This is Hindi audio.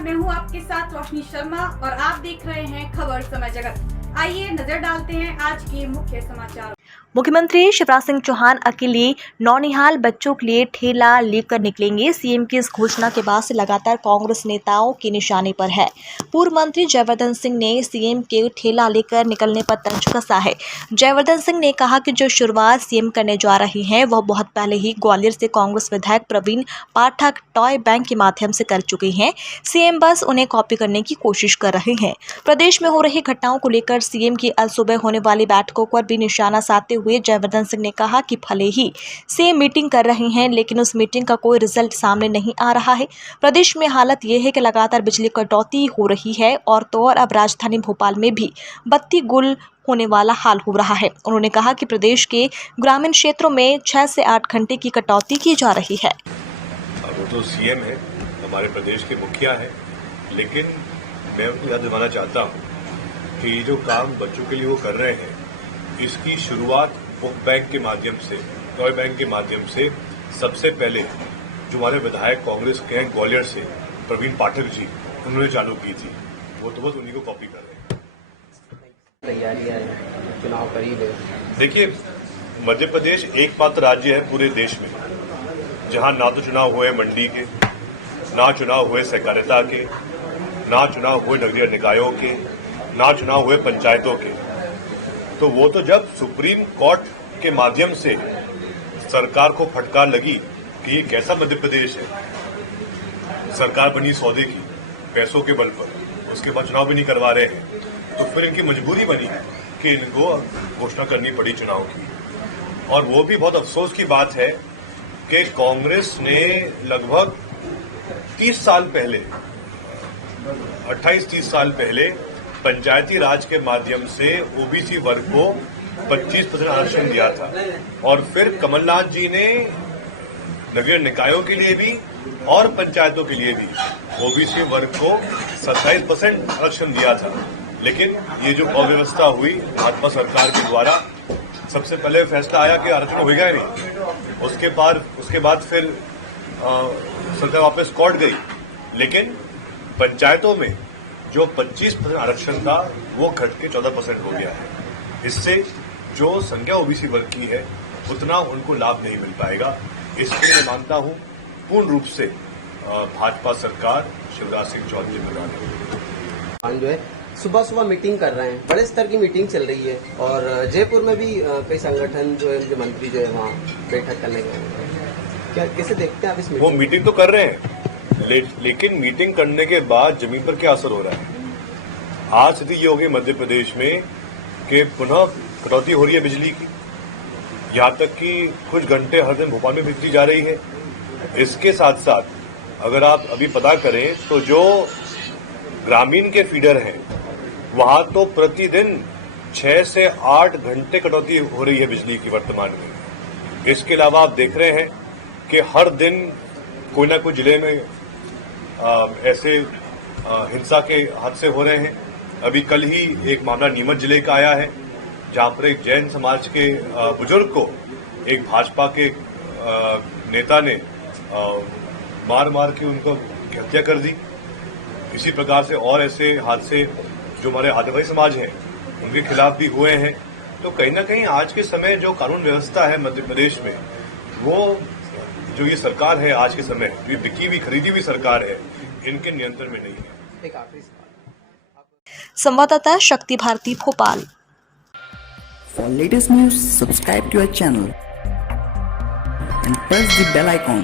नमस्कार, मैं हूं आपके साथ रोशनी शर्मा और आप देख रहे हैं खबर समय जगत। आइए नजर डालते हैं आज के मुख्य समाचार। मुख्यमंत्री शिवराज सिंह चौहान अकेले नौनिहाल बच्चों के लिए ठेला लेकर निकलेंगे। सीएम की इस घोषणा के बाद से लगातार कांग्रेस नेताओं के निशाने पर है। पूर्व मंत्री जयवर्धन सिंह ने सीएम के ठेला लेकर निकलने पर तंज कसा है। जयवर्धन सिंह ने कहा कि जो शुरुआत सीएम करने जा रही हैं वह बहुत पहले ही ग्वालियर से कांग्रेस विधायक प्रवीण पाठक टॉय बैंक के माध्यम से कर चुके हैं। सीएम बस उन्हें कॉपी करने की कोशिश कर रहे हैं। प्रदेश में हो रही घटनाओं को लेकर सीएम की अल सुबह होने वाली बैठकों पर भी निशाना साधते हुए जयवर्धन सिंह ने कहा कि भले ही सीएम मीटिंग कर रहे हैं लेकिन उस मीटिंग का कोई रिजल्ट सामने नहीं आ रहा है। प्रदेश में हालत यह है कि लगातार बिजली कटौती हो रही है और तो और अब राजधानी भोपाल में भी बत्ती गुल होने वाला हाल हो रहा है। उन्होंने कहा कि प्रदेश के ग्रामीण क्षेत्रों में 6 से 8 घंटे की कटौती की जा रही है। वो तो सीएम है, हमारे प्रदेश के मुखिया है, लेकिन मैं उनको याद दिलाना चाहता हूँ कि जो काम बच्चों के लिए वो कर रहे हैं, इसकी शुरुआत बुक बैंक के माध्यम से, टॉय बैंक के माध्यम से सबसे पहले जो हमारे विधायक कांग्रेस के हैं ग्वालियर से प्रवीण पाठक जी, उन्होंने चालू की थी। वो तो बस उन्हीं को कॉपी कर रहे हैं। तैयारियां चुनाव करीब है। देखिए, मध्य प्रदेश एकमात्र राज्य है पूरे देश में जहां ना तो चुनाव हुए मंडी के, ना चुनाव हुए सहकारिता के, ना चुनाव हुए नगरीय निकायों के, ना चुनाव हुए पंचायतों के। तो वो तो जब सुप्रीम कोर्ट के माध्यम से सरकार को फटकार लगी कि ये कैसा मध्य प्रदेश है, सरकार बनी सौदे की पैसों के बल पर, उसके बाद चुनाव भी नहीं करवा रहे हैं, तो फिर इनकी मजबूरी बनी कि इनको घोषणा करनी पड़ी चुनाव की। और वो भी बहुत अफसोस की बात है कि कांग्रेस ने लगभग 30 साल पहले, 28-30 साल पहले पंचायती राज के माध्यम से ओबीसी वर्ग को 25% आरक्षण दिया था और फिर कमलनाथ जी ने नगरीय निकायों के लिए भी और पंचायतों के लिए भी ओबीसी वर्ग को 27% आरक्षण दिया था। लेकिन ये जो अव्यवस्था हुई भाजपा सरकार के द्वारा, सबसे पहले फैसला आया कि आरक्षण होगा ही नहीं, उसके बाद फिर सरकार वापस कोर्ट गई, लेकिन पंचायतों में जो 25% आरक्षण था वो घट के 14% हो गया है। इससे जो संख्या ओबीसी वर्ग की है उतना उनको लाभ नहीं मिल पाएगा। इसलिए मैं मानता हूं पूर्ण रूप से भाजपा सरकार शिवराज सिंह चौहान जिम्मेदार है। जो है सुबह सुबह मीटिंग कर रहे हैं, बड़े स्तर की मीटिंग चल रही है और जयपुर में भी कई संगठन जो है उनके मंत्री जो है वहाँ बैठक करने गए। क्या कैसे देखते हैं आप इस मीटिंग? वो मीटिंग तो कर रहे हैं, लेकिन मीटिंग करने के बाद जमीन पर क्या असर हो रहा है? आज स्थिति ये हो गई मध्य प्रदेश में कि पुनः कटौती हो रही है बिजली की, यहाँ तक कि कुछ घंटे हर दिन भोपाल में बिजली जा रही है। इसके साथ साथ अगर आप अभी पता करें तो जो ग्रामीण के फीडर हैं वहां तो प्रतिदिन 6 से 8 घंटे कटौती हो रही है बिजली की वर्तमान में। इसके अलावा आप देख रहे हैं कि हर दिन कोई ना कोई जिले में ऐसे हिंसा के हादसे हो रहे हैं। अभी कल ही एक मामला नीमच जिले का आया है जहां पर एक जैन समाज के बुजुर्ग को एक भाजपा के नेता ने मार के उनको हत्या कर दी। इसी प्रकार से और ऐसे हादसे जो हमारे आदिवासी समाज हैं उनके खिलाफ भी हुए हैं। तो कहीं ना कहीं आज के समय जो कानून व्यवस्था है मध्य प्रदेश में, वो जो ये सरकार है आज के समय, ये बिकी हुई खरीदी हुई सरकार है, इनके नियंत्रण में नहीं है। एक आखिरी संवाददाता शक्ति Bharti Bhopal. For latest news, subscribe to our channel and press the bell icon.